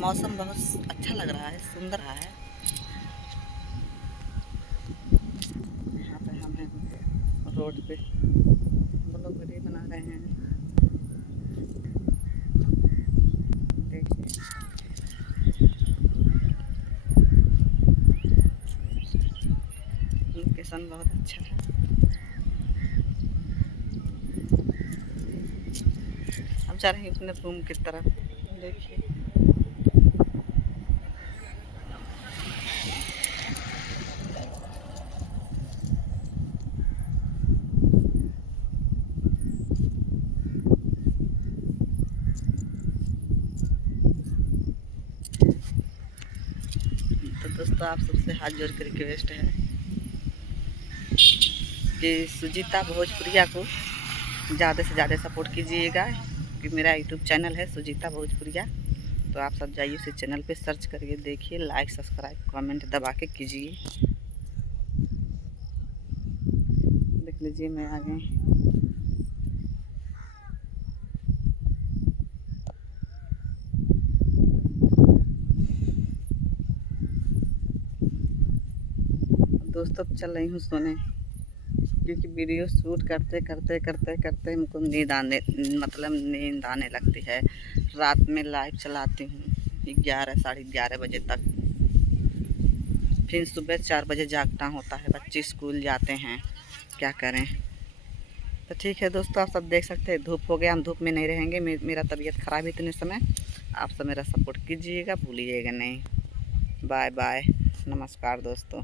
मौसम बहुत अच्छा लग रहा है, सुंदर रहा है। यहाँ पे हम हैं रोड पे, ब्लॉग वीडियो बना रहे हैं। देखिए लोकेशन बहुत अच्छा है। हम जा रहे हैं अपने रूम की तरफ। देखिए तो दोस्तों, आप सबसे हाथ जोड़ कर रिक्वेस्ट है कि सुजीता भोजपुरिया को ज़्यादा से ज़्यादा सपोर्ट कीजिएगा, कि मेरा यूट्यूब चैनल है सुजीता भोजपुरिया। तो आप सब जाइए उस चैनल पे सर्च करके देखिए, लाइक सब्सक्राइब कमेंट दबा के कीजिए। देख लीजिए मैं आ गई। दोस्तों अब चल रही हूँ सोने, क्योंकि वीडियो शूट करते करते करते करते हमको नींद आने लगती है। रात में लाइव चलाती हूँ 11 साढ़े 11 बजे तक, फिर सुबह 4 बजे जागना होता है, बच्चे स्कूल जाते हैं, क्या करें। तो ठीक है दोस्तों, आप सब देख सकते हैं धूप हो गया, हम धूप में नहीं रहेंगे। मेरा तबीयत ख़राब है इतने समय। आप सब मेरा सपोर्ट कीजिएगा, भूलिएगा नहीं। बाय बाय, नमस्कार दोस्तों।